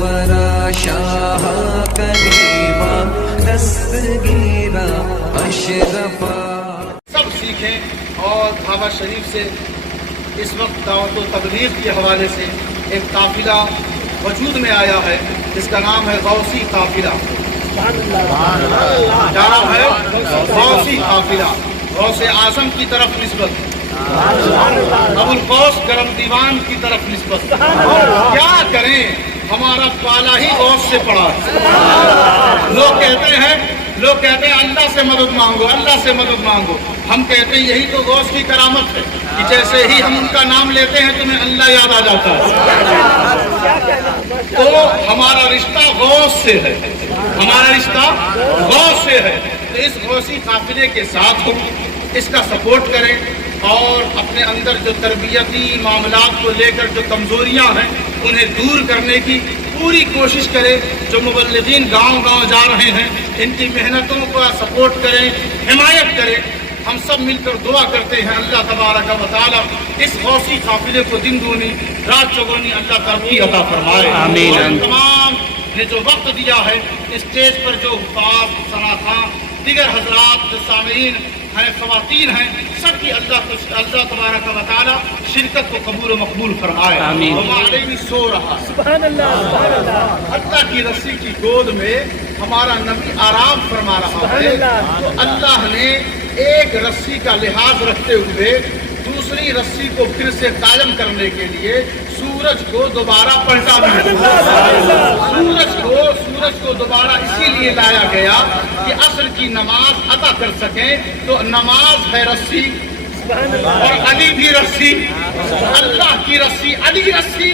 ورا شاہ کلیمہ دستگیرہ اشرفا. سب سیکھیں. اور کعبہ شریف سے اس وقت دعوت و تبلیغ کے حوالے سے ایک قافلہ وجود میں آیا ہے جس کا نام ہے غوثی قافلہ. کیا نام ہے؟ غوثی قافلہ. غوث اعظم کی طرف نسبت، ابو القوس کرم دیوان کی طرف نسبت. کیا کریں، ہمارا پالا ہی غوث سے پڑا ہے. لوگ کہتے ہیں اللہ سے مدد مانگو، اللہ سے مدد مانگو. ہم کہتے ہیں یہی تو غوث کی کرامت ہے کہ جیسے ہی ہم ان کا نام لیتے ہیں تمہیں اللہ یاد آ جاتا ہے. تو ہمارا رشتہ غوث سے ہے، ہمارا رشتہ غوث سے ہے. تو اس غوثی قافلے کے ساتھ ہم اس کا سپورٹ کریں اور اپنے اندر جو تربیتی معاملات کو لے کر جو کمزوریاں ہیں انہیں دور کرنے کی پوری کوشش کریں. جو مبلغین گاؤں گاؤں جا رہے ہیں ان کی محنتوں کا سپورٹ کریں، حمایت کریں. ہم سب مل کر دعا کرتے ہیں اللہ تبارک و تعالی اس غوثی قافلے کو دن دونی رات چوگنی اللہ ترقی عطا فرمائے. آمین. اور تمام نے جو وقت دیا ہے اسٹیج پر جو حفاظ، ثنا خان، دیگر حضرات جو سامعین ہیں، خواتین ہیں، سب کی اللہ تبارک و تعالی شرکت کو قبول و مقبول فرمائے. آمین. ہمارے بھی سو رہا ہے اللہ کی رسی کی گود میں ہمارا نبی آرام فرما رہا ہے. تو اللہ نے ایک رسی کا لحاظ رکھتے ہوئے دوسری رسی کو پھر سے قائم کرنے کے لیے سورج کو دوبارہ پلٹا دیا. سورج کو دوبارہ اسی لیے لایا گیا کہ عصر کی نماز ادا کر سکیں. تو نماز ہے رسی اور علی بھی رسی، اللہ کی رسی، علی رسی،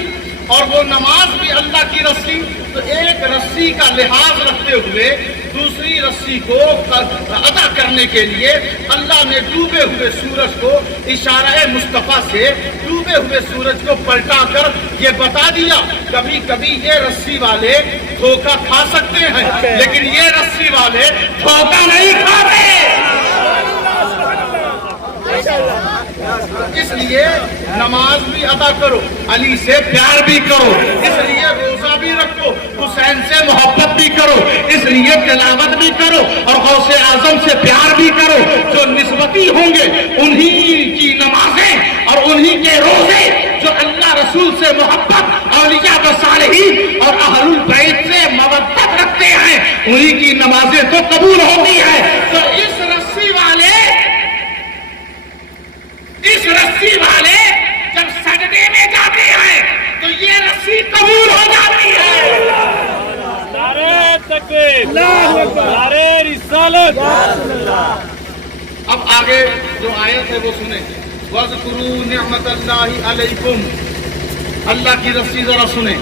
اور وہ نماز بھی اللہ کی رسی. تو ایک رسی کا لحاظ رکھتے ہوئے دوسری رسی کو ادا کرنے کے لیے اللہ نے ڈوبے ہوئے سورج کو اشارہ مصطفیٰ سے ڈوبے ہوئے سورج کو پلٹا کر یہ بتا دیا کبھی کبھی یہ رسی والے دھوکہ کھا سکتے ہیں لیکن یہ رسی والے دھوکہ نہیں کھاتے. اس لیے نماز بھی ادا کرو، علی سے پیار بھی کرو، اس لیے روزہ بھی رکھو، حسین سے محبت بھی کرو، اس لیے تلاوت بھی کرو اور غوث اعظم سے پیار بھی کرو. جو نسبتی ہوں گے انہی کی نمازیں اور انہی کے روزے جو اللہ رسول سے محبت، اولیاء و صالحین اور اہل البیت سے مودت رکھتے ہیں انہی کی نمازیں تو قبول ہوتی ہیں. تو اس رسی والے جب سجدے میں جاتے ہیں تو یہ رسی قبول ہو جاتی ہے. نعرہ تکبیر، نعرہ رسالت. اب آگے جو آیت ہے وہ سنیں. وَاذْكُرُوا نِعْمَةَ اللَّهِ عَلَيْكُمْ. اللہ کی رسی ذرا سنیں.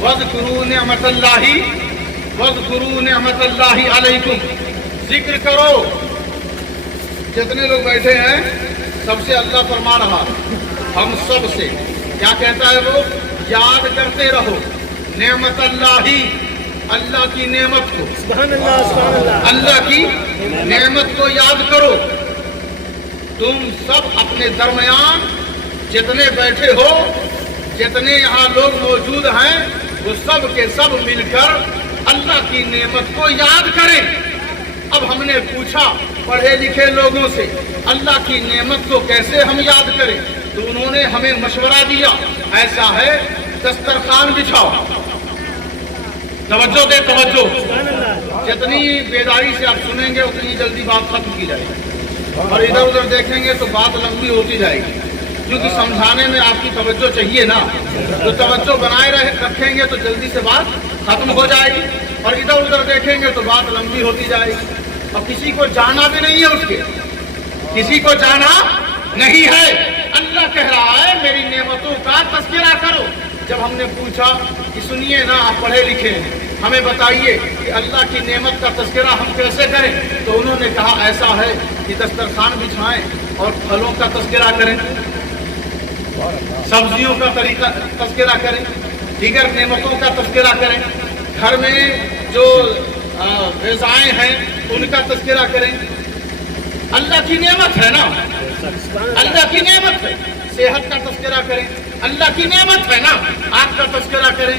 وَاذْكُرُوا نِعْمَةَ اللَّهِ عَلَيْكُمْ. ذکر کرو. جتنے لوگ بیٹھے ہیں سب سے اللہ فرما رہا ہم سب سے کیا کہتا ہے؟ وہ یاد کرتے رہو نعمت اللہ، اللہ کی نعمت کو، اللہ کی نعمت کو یاد کرو. تم سب اپنے درمیان جتنے بیٹھے ہو، جتنے یہاں لوگ موجود ہیں وہ سب کے سب مل کر اللہ کی نعمت کو یاد کریں. اب ہم نے پوچھا پڑھے لکھے لوگوں سے اللہ کی نعمت کو کیسے ہم یاد کریں، تو انہوں نے ہمیں مشورہ دیا ایسا ہے دسترخوان بچھاؤ. توجہ دے توجہ. جتنی بیداری سے آپ سنیں گے اتنی جلدی بات ختم کی جائے گی اور ادھر ادھر دیکھیں گے تو بات لمبی ہوتی جائے گی کیونکہ سمجھانے میں آپ کی توجہ چاہیے نا. تو توجہ بنائے رکھیں گے تو جلدی سے بات ختم ہو جائے گی اور ادھر ادھر دیکھیں گے تو بات لمبی ہوتی جائے گی. اور کسی کو جانا بھی نہیں ہے، اس کے کسی کو جانا نہیں ہے. اللہ کہہ رہا ہے میری نعمتوں کا تذکرہ کرو. جب ہم نے پوچھا کہ سنیے نا آپ پڑھے لکھے ہیں ہمیں بتائیے کہ اللہ کی نعمت کا تذکرہ ہم کیسے کریں، تو انہوں نے کہا ایسا ہے کہ دسترخوان بچھائیں اور پھلوں کا تذکرہ کریں، سبزیوں کا تذکرہ کریں، دیگر نعمتوں کا تذکرہ کریں، گھر میں جو غذائیں ہیں ان کا تذکرہ کریں. اللہ کی نعمت ہے نا، اللہ کی نعمت ہے. صحت کا تذکرہ کریں، اللہ کی نعمت ہے نا. آنکھ کا تذکرہ کریں،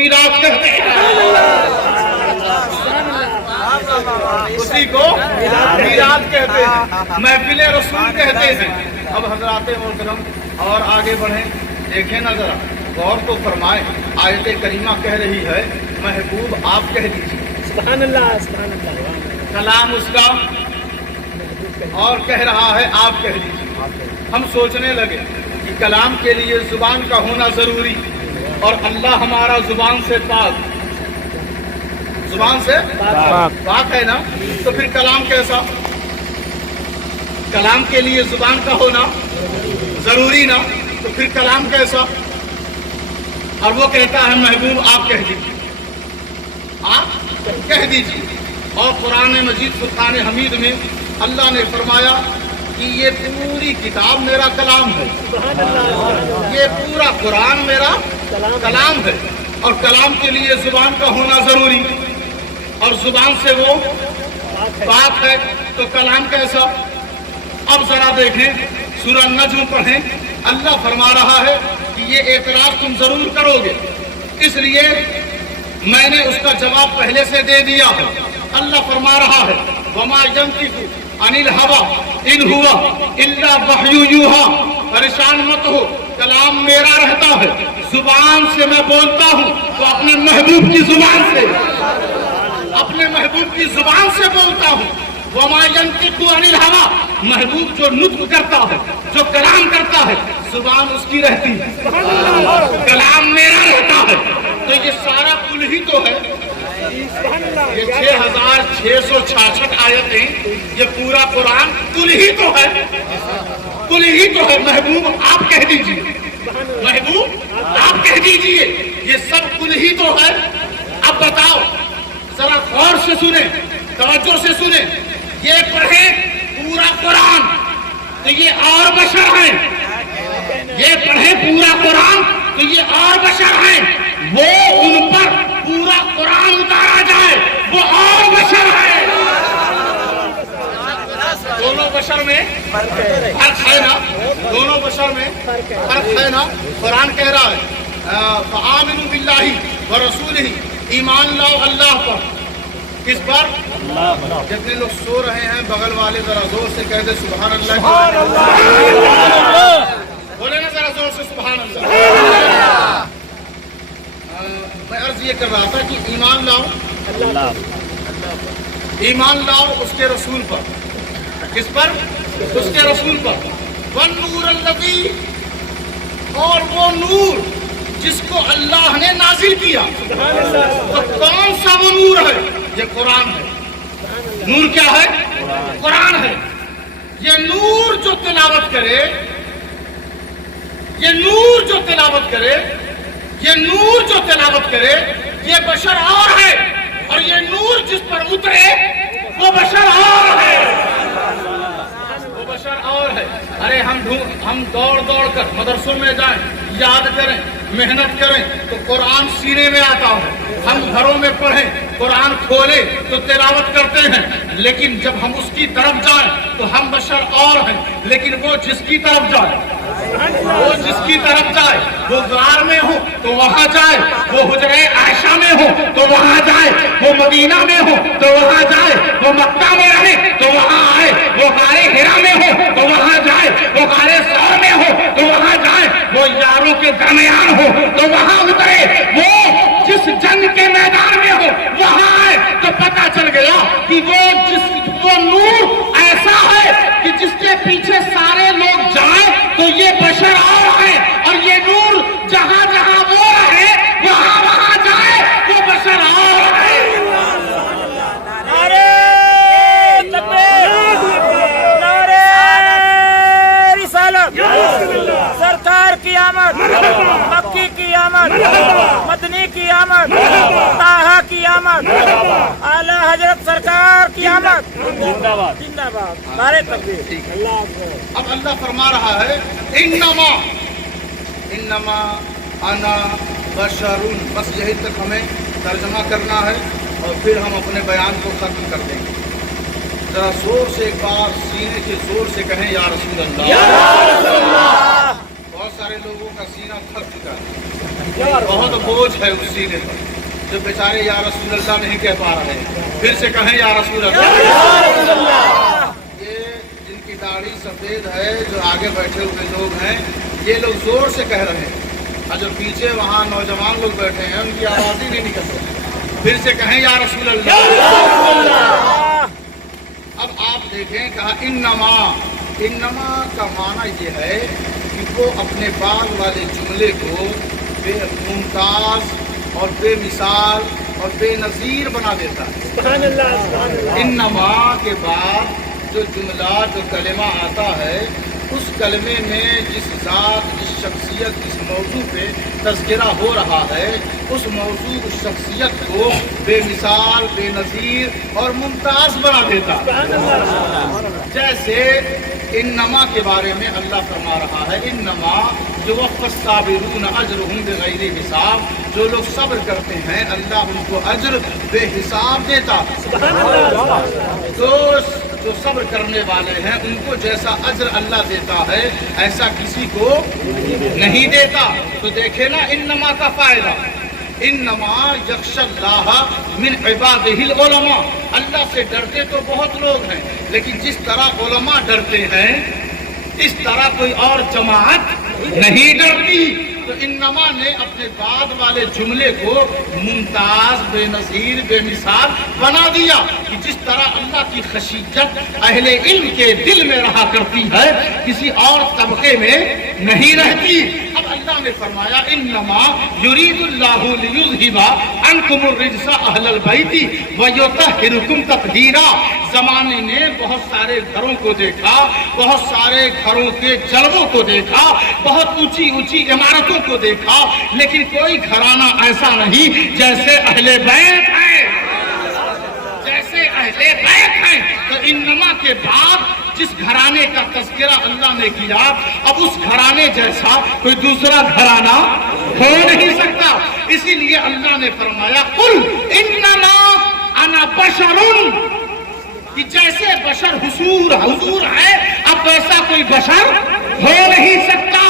میراث کہتے ہیں، اسی کو میراث کہتے ہیں، محفل رسول کہتے ہیں۔ اب حضرات محترم اور آگے بڑھیں، دیکھیں نا ذرا، غور تو فرمائیں، آیت کریمہ کہہ رہی ہے محبوب آپ کہہ دیجیے، سبحان اللہ سبحان اللہ، کلام اس کا، اور کہہ رہا ہے آپ کہہ دیجیے۔ ہم سوچنے لگے کہ کلام کے لیے زبان کا ہونا ضروری، اور اللہ ہمارا زبان سے پاک، زبان سے پاک ہے نا، تو پھر کلام کیسا؟ کلام کے لیے زبان کا ہونا ضروری نا، تو پھر کلام کیسا؟ اور وہ کہتا ہے محبوب آپ کہہ دیجیے، آپ کہہ دیجیے۔ اور قرآن مجید فرقان حمید میں اللہ نے فرمایا کہ یہ پوری کتاب میرا کلام ہے، یہ پورا قرآن میرا کلام ہے، اور کلام کے لیے زبان کا ہونا ضروری، اور زبان سے وہ پاک ہے، تو کلام کیسا؟ اب ذرا دیکھیں، سورہ نجم پڑھیں، اللہ فرما رہا ہے کہ یہ اعتراف تم ضرور کرو گے، اس لیے میں نے اس کا جواب پہلے سے دے دیا ہے۔ اللہ فرما رہا ہے وَمَا يَنطِقُ عَنِ الْهَوَىٰ إِنْ هُوَ إِلَّا وَحْيٌ يُوحَىٰ، پریشان مت ہو، کلام میرا رہتا ہے، زبان سے میں بولتا ہوں تو اپنے محبوب کی زبان سے، اپنے محبوب کی زبان سے بولتا ہوں۔ وَمَا يَنطِقُ عَنِ الْهَوَىٰ، محبوب جو نطق کرتا ہے، جو کلام کرتا ہے، زبان اس کی رہتی ہے، کلام میرا رہتا ہے۔ تو یہ سارا کل ہی تو ہے، یہ 6666 آیتیں، یہ پورا قرآن کل ہی تو ہے، کل ہی تو ہے۔ محبوب آپ کہہ دیجئے، محبوب آپ کہہ دیجئے، یہ سب کل ہی تو ہے۔ اب بتاؤ، ذرا غور سے سنیں، توجہ سے سنیں، یہ پڑھیں پورا قرآن تو یہ اور بشر ہیں، یہ پڑھیں پورا قرآن تو یہ اور بشر ہیں، وہ ان پر پورا قرآن اتارا جائے وہ اور بشر ہے۔ دونوں بشر میں فرق ہے نا، دونوں بشر میں فرق ہے نا۔ قرآن کہہ رہا ہے فآمنوا باللہ ورسولہ، ایمان لاؤ اللہ پر، کس پر؟ جتنے لوگ سو رہے ہیں بغل والے ذرا زور سے کہہ دے سبحان اللہ، بولے نا ذرا زور سے سبحان اللہ۔ میں عرض یہ کر رہا تھا کہ ایمان لاؤ اللہ، ایمان لاؤ اس کے رسول پر، کس پر؟ اس کے رسول پر۔ والنور الذی، اور وہ نور جس کو اللہ نے نازل کیا، تو کون سا وہ نور ہے؟ یہ قرآن ہے۔ نور کیا ہے؟ قرآن ہے۔ یہ نور جو تلاوت کرے، یہ نور جو تلاوت کرے، یہ نور جو تلاوت کرے، یہ بشر اور ہے، اور یہ نور جس پر اترے وہ بشر اور ہے، وہ بشر اور ہے۔ ارے ہم دوڑ دوڑ کر مدرسوں میں جائیں، یاد کریں، محنت کریں تو قرآن سینے میں آتا ہے، ہم گھروں میں پڑھیں، قرآن کھولیں تو تلاوت کرتے ہیں، لیکن جب ہم اس کی طرف جائیں تو ہم بشر اور ہیں، لیکن وہ جس کی طرف جائے، وہ جس کی طرف جائے، وہ غار میں ہو تو وہاں جائے، وہ حجرہ عائشہ میں ہو تو وہاں جائے، وہ مدینہ میں ہو تو وہاں جائے، وہ مکہ میں رہے تو وہاں آئے، وہ غار حرا میں ہو تو وہاں جائے، وہ غار ثور میں ہو تو وہاں جائے، وہ یاروں کے درمیان ہو تو وہاں اترے، وہ جس جنگ کے میدان میں ہو وہاں آئے، تو پتہ چل گیا کہ وہ نور ایسا ہے کہ جس کے پیچھے سارے لوگ جائیں تو یہ بشر اور ہے، اور یہ نور جہاں جہاں وہ رہے وہاں وہاں جائے وہ بشر اور ہے۔ نعرہ تکبیر، نعرہ رسالت، سرکار کی آمد، مکی کی آمد، مدنی کی آمد، طٰہٰ کی آمد، اعلیٰ حضرت سرکار کی آمد، زندہ باد، زندہ باد، نعرہ تکبیر۔ اللہ اکبر۔ اب اللہ فرما رہا ہے انما انا بشرون، بس یہی تک ہمیں ترجمہ کرنا ہے اور پھر ہم اپنے بیان کو ختم کر دیں گے۔ ذرا زور سے ایک بار سینے کے زور سے کہیں یا رسول اللہ۔ یا رسول اللہ۔ بہت سارے لوگوں کا سینہ تھک چکا ہے، بہت بوجھ ہے اس سینے پر جو بیچارے یا رسول اللہ نہیں کہہ پا رہے ہیں. پھر سے کہیں یا رسول اللہ. یہ جن کی داڑھی سفید ہے جو آگے بیٹھے ہوئے لوگ ہیں یہ لوگ زور سے کہہ رہے ہیں اور جو پیچھے وہاں نوجوان لوگ بیٹھے ہیں ان کی آواز ہی نہیں نکل رہی. پھر سے کہیں یا رسول اللہ. اب آپ دیکھیں کہا انما کا معنی یہ ہے کہ وہ اپنے بعد والے جملے کو بے ممتاز اور بے مثال اور بے نظیر بنا دیتا ہے. انما کے بعد جو جملہ جو کلمہ آتا ہے اس کلمے میں جس ذات جس شخصیت جس موضوع پہ تذکرہ ہو رہا ہے اس موضوع اس شخصیت کو بے مثال بے نظیر اور ممتاز بنا دیتا. جیسے انما کے بارے میں اللہ فرما رہا ہے انما یوفی الصابرون اجرهم بغیر حساب. جو لوگ صبر کرتے ہیں اللہ ان کو اجر بے حساب دیتا. جو صبر کرنے والے ہیں ان کو جیسا اجر اللہ دیتا ہے ایسا کسی کو نہیں دیتا. تو دیکھیں نا انما کا فائدہ. انما یخشی اللہ من عبادہ العلماء. اللہ سے ڈرتے تو بہت لوگ ہیں لیکن جس طرح علماء ڈرتے ہیں اس طرح کوئی اور جماعت نہیں ڈرتی. تو انما نے اپنے بعد والے جملے کو ممتاز بے نظیر بے مثال بنا دیا کہ جس طرح اللہ کی خشیت اہل علم کے دل میں رہا کرتی ہے کسی اور طبقے میں نہیں رہتی. اب اللہ نے فرمایا انما یرید اللہ لیذھب عنکم الرجس اہل البیت ویطہرکم تطہیرا. زمانے نے بہت سارے گھروں کو دیکھا بہت سارے گھروں کے جلووں کو دیکھا بہت اونچی اونچی عمارتوں کو دیکھا لیکن کوئی گھرانہ ایسا نہیں جیسے اہل بیت ہیں جیسے اہل بیت ہیں. تو انما کے بعد جس گھرانے کا تذکرہ اللہ نے کیا اب اس گھرانے جیسا کوئی دوسرا گھرانہ ہو نہیں سکتا. اسی لیے اللہ نے فرمایا قل انما انا بشر کہ جیسے بشر حضور ہے اب ویسا کوئی بشر ہو نہیں سکتا.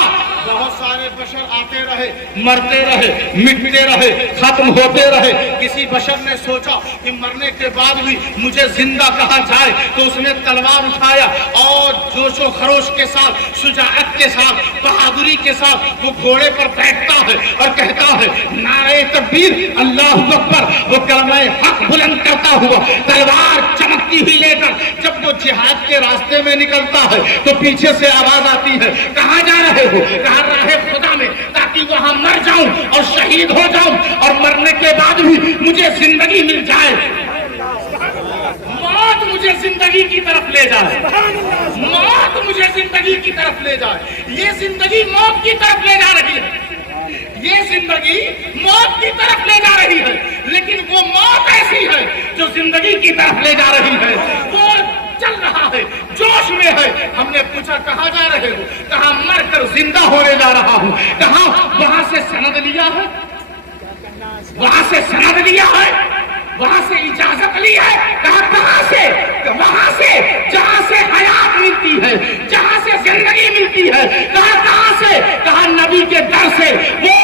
بہت سارے بشر آتے رہے مرتے رہے مٹتے رہے ختم ہوتے رہے. کسی بشر نے سوچا کہ مرنے کے بعد بھی مجھے زندہ کہا جائے تو اس نے تلوار اٹھایا اور جوش و خروش کے ساتھ شجاعت کے ساتھ بہادری کے ساتھ وہ گھوڑے پر بیٹھتا ہے اور کہتا ہے نعرہ تکبیر اللہ اکبر. وہ کلمہ حق بلند کرتا ہوا تلوار چمکتی ہوئی لے کر جب وہ جہاد کے راستے میں نکلتا ہے تو پیچھے سے آواز آتی ہے کہاں جا رہے ہو؟ کہاں راہ خدا میں تاکہ وہاں مر جاؤں اور شہید ہو جاؤں اور مرنے کے بعد بھی مجھے زندگی مل جائے. موت مجھے زندگی کی طرف لے جائے. موت مجھے زندگی کی طرف لے جائے. یہ زندگی موت کی طرف لے جا رہی ہے. یہ زندگی موت کی طرف لے جا رہی ہے لیکن وہ موت ایسی ہے جو زندگی کی طرف لے جا رہی ہے. وہ چل رہا ہے جوش میں ہے. ہم نے پوچھا کہاں جا رہے ہو؟ کہاں مر کر زندہ ہونے جا رہا ہوں. کہاں وہاں سے سند لیا ہے وہاں سے سند لیا ہے وہاں سے اجازت لی ہے. کہاں سے؟ وہاں سے جہاں سے حیات ملتی ہے جہاں سے زندگی ملتی ہے. کہاں سے؟ کہا نبی کے در سے وہ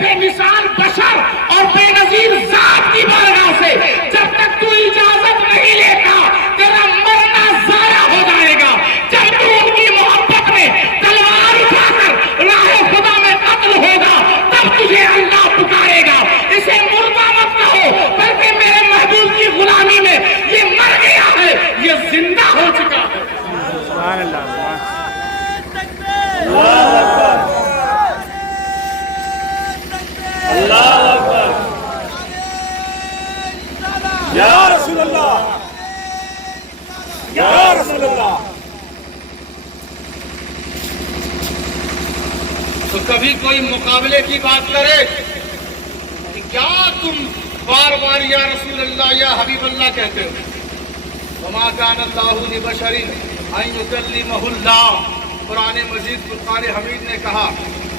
بے مثال بشر اور بے نظیر ذات کی بارگاہ سے. جب تک تو اجازت نہیں لیتا تیرا مرنا ضائع ہو جائے گا. جب تو ان کی محبت میں تلوار اٹھا کر راہ خدا میں قتل ہوگا تب تجھے اللہ پکارے گا. اسے مردہ مت کہو بلکہ میرے محبوب کی غلامی میں یہ مر گیا ہے یہ زندہ ہو چکا ہے. سبحان اللہ. اللہ اکبر. یا رسول اللہ یا رسول اللہ. تو کبھی کوئی مقابلے کی بات کرے کہ کیا تم بار بار یا رسول اللہ یا حبیب اللہ کہتے ہو. وما کان اللہ لبشر ان یکلمہ اللہ. قرآن مجید فرقان حمید نے کہا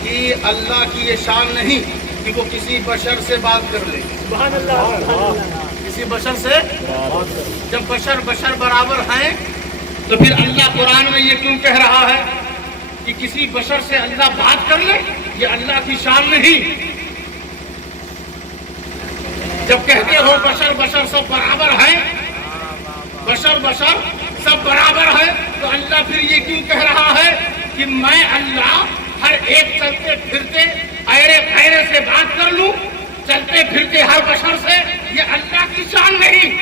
کہ اللہ کی یہ شان نہیں کہ وہ کسی بشر سے بات کر لے. سبحان اللہ. کسی بشر سے جب بشر برابر ہیں تو پھر اللہ قرآن میں یہ کیوں کہہ رہا ہے کہ کسی بشر سے اللہ بات کر لے یہ اللہ کی شان نہیں. جب کہتے ہو بشر بشر سب برابر ہیں، بشر بشر سب برابر ہے، تو اللہ پھر یہ کیوں کہہ رہا ہے کہ میں اللہ ہر ایک چلتے پھرتے ایرے خیرے سے بات کر لوں، چلتے پھرتے ہر بشر سے؟ یہ اللہ کی شان نہیں.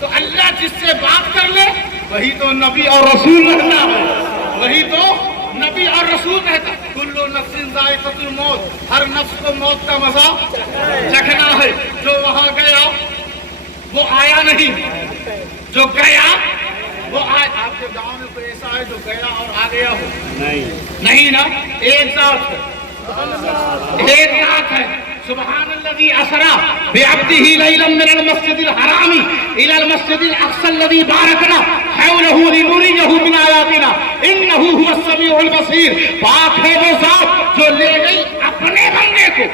تو اللہ جس سے بات کر لے وہی تو نبی اور رسول رہتا ہے، وہی تو نبی اور رسول رہتا. کلو نفس ذائقۃ الموت، ہر نفس کو موت کا مزہ چکھنا ہے. جو وہاں گیا وہ آیا نہیں، جو گیا وہ آیا. آپ کے گاؤں میں کوئی ایسا ہے جو گیا اور آ گیا ہو؟ نہیں نا. ایک ذات ہے، ایک ذات ہے. سبحان الذي اسرى بعبده ليلا من المسجد الحرام الى المسجد الاقصى الذي باركنا حوله لنريه من آياتنا انه هو السميع البصير. پاک ہے وہ ذات جو لے گئی اپنے بندے کو،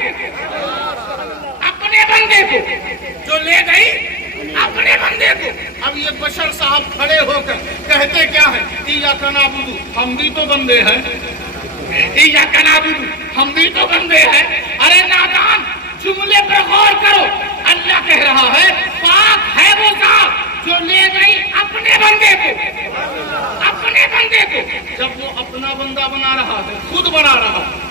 اپنے بندے کو، جو لے گئی اپنے بندے کو. اب یہ بشر صاحب کھڑے ہو کر کہتے کیا ہے؟ ایاک نعبد، ہم بھی تو بندے ہیں. ایاک نعبد، ہم بھی تو بندے ہیں. ارے نادان، جملے پر غور کرو. اللہ کہہ رہا ہے پاک ہے وہ ذات جو لے گئی اپنے بندے کو، اپنے بندے کو. جب وہ اپنا بندہ بنا رہا ہے، خود بنا رہا ہے،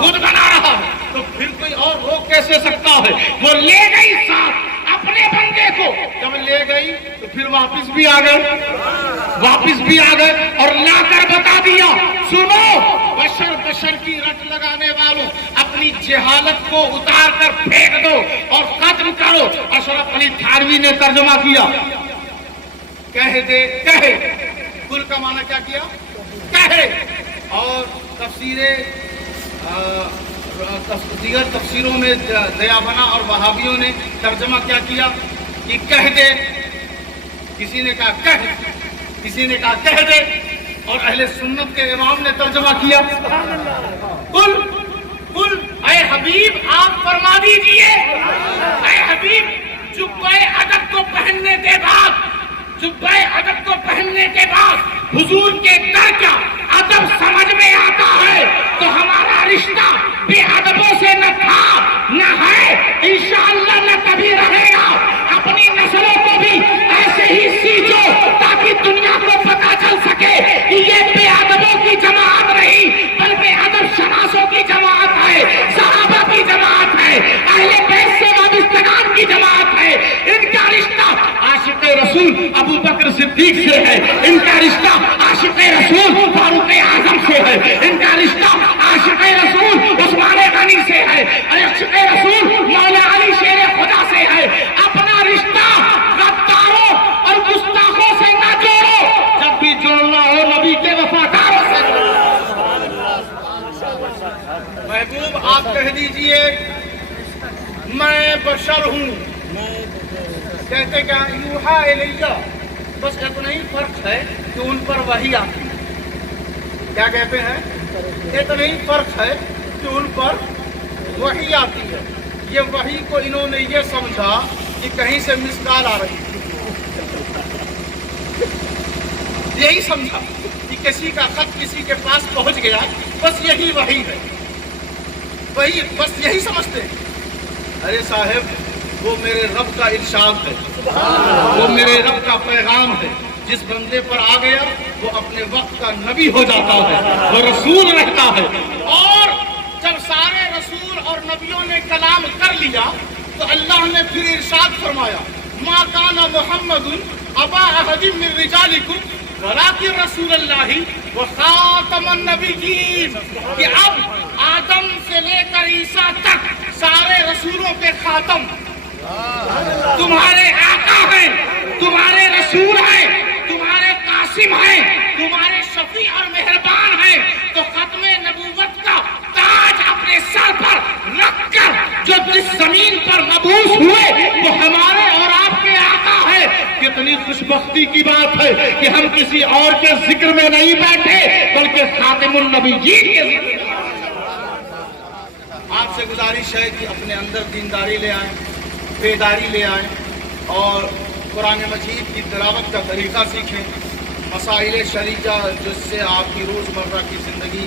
خود بنا رہا ہے، تو پھر کوئی اور روک کیسے سکتا ہے؟ وہ لے گئی ساتھ اپنے بندے کو. جب لے گئی تو پھر واپس بھی آ گئے، واپس بھی آ گئے اور لا کر بتا دیا سنو بشر بشر کی رٹ لگانے والوں، اپنی جہالت کو اتار کر پھینک دو اور ختم کرو. اشرف علی تھانوی نے ترجمہ کیا، کہہ دے، کہے. کل کا معنی کیا کیا؟ کہے. اور دیگر تفسیروں میں دیابنا اور وہابیوں نے ترجمہ کیا کیا کہ کہہ دے. کسی نے کہا کہہ، کسی نے کہا کہہ دے، اور اہل سنت کے امام نے ترجمہ کیا کل. کل اے حبیب آپ فرما دیجئے، اے حبیب جبہ ادب کو پہننے کے بعد، جبہ ادب کو پہننے کے بعد حضور کے در کا ادب سمجھ میں آتا ہے تو ہمارا رشتہ بے ادبوں سے نہ تھا نہ ہے، انشاءاللہ نہ کبھی رہے گا. اپنی نسلوں کو بھی ایسے ہی سیچو تاکہ دنیا کو پتا چل سکے کہ یہ بے ادبوں کی جماعت نہیں بل بے ادب شناسوں کی جماعت ہے، صحابہ کی جماعت ہے، اہل بیت سے وابستگان کی جماعت ہے. ان کا رشتہ عاشق رسول ابو بکر صدیق سے ہے، ان کا رشتہ عاشق رسول فاروق اعظم سے ہے، ان کا رشتہ عاشق رسول عثمان غنی سے ہے، عاشق رسول مولا علی شیر خدا سے ہے. اپنا رشتہ غداروں اور گستاخوں سے نہ جوڑو، جب بھی جوڑنا ہو نبی کے وفاداروں سے. محبوب آپ کہہ دیجئے میں بشر ہوں. کہتے کیا؟ یوحا الیہ. بس اتنا ہی فرق ہے کہ ان پر وحی آتی ہے. کیا کہتے ہیں؟ اتنا ہی فرق ہے کہ ان پر وحی آتی ہے. یہ وحی کو انہوں نے یہ سمجھا کہ کہیں سے مس کال آ رہی ہے، یہی سمجھا کہ کسی کا خط کسی کے پاس پہنچ گیا، بس یہی وحی ہے، وہی بس یہی سمجھتے ہیں. ارے صاحب وہ میرے رب کا ارشاد ہے، وہ میرے رب کا پیغام ہے. جس بندے پر آ گیا وہ اپنے وقت کا نبی ہو جاتا ہے، وہ رسول رہتا ہے. اور جب سارے رسول اور نبیوں نے کلام کر لیا تو اللہ نے پھر ارشاد فرمایا ما کان محمد ابا احد من رجالکم ولکن رسول اللہ وخاتم النبیین. کہ اب آدم سے لے کر عیسیٰ تک سارے رسولوں کے خاتم تمہارے آقا ہیں، تمہارے رسول ہیں، تمہارے قاسم ہیں، تمہارے شفیع اور مہربان ہیں. تو ختم نبوت کا تاج اپنے سر پر رکھ کر جو جس زمین پر مبعوث ہوئے وہ ہمارے اور آپ کے آقا ہے. کتنی خوش بختی کی بات ہے کہ ہم کسی اور کے ذکر میں نہیں بیٹھے بلکہ خاتم النبیین کے ذکر میں. آپ سے گزارش ہے کہ اپنے اندر دینداری لے آئیں، بیداری لے آئیں اور قرآن مجید کی تلاوت کا طریقہ سیکھیں. مسائل شرعیہ جس سے آپ کی روزمرہ کی زندگی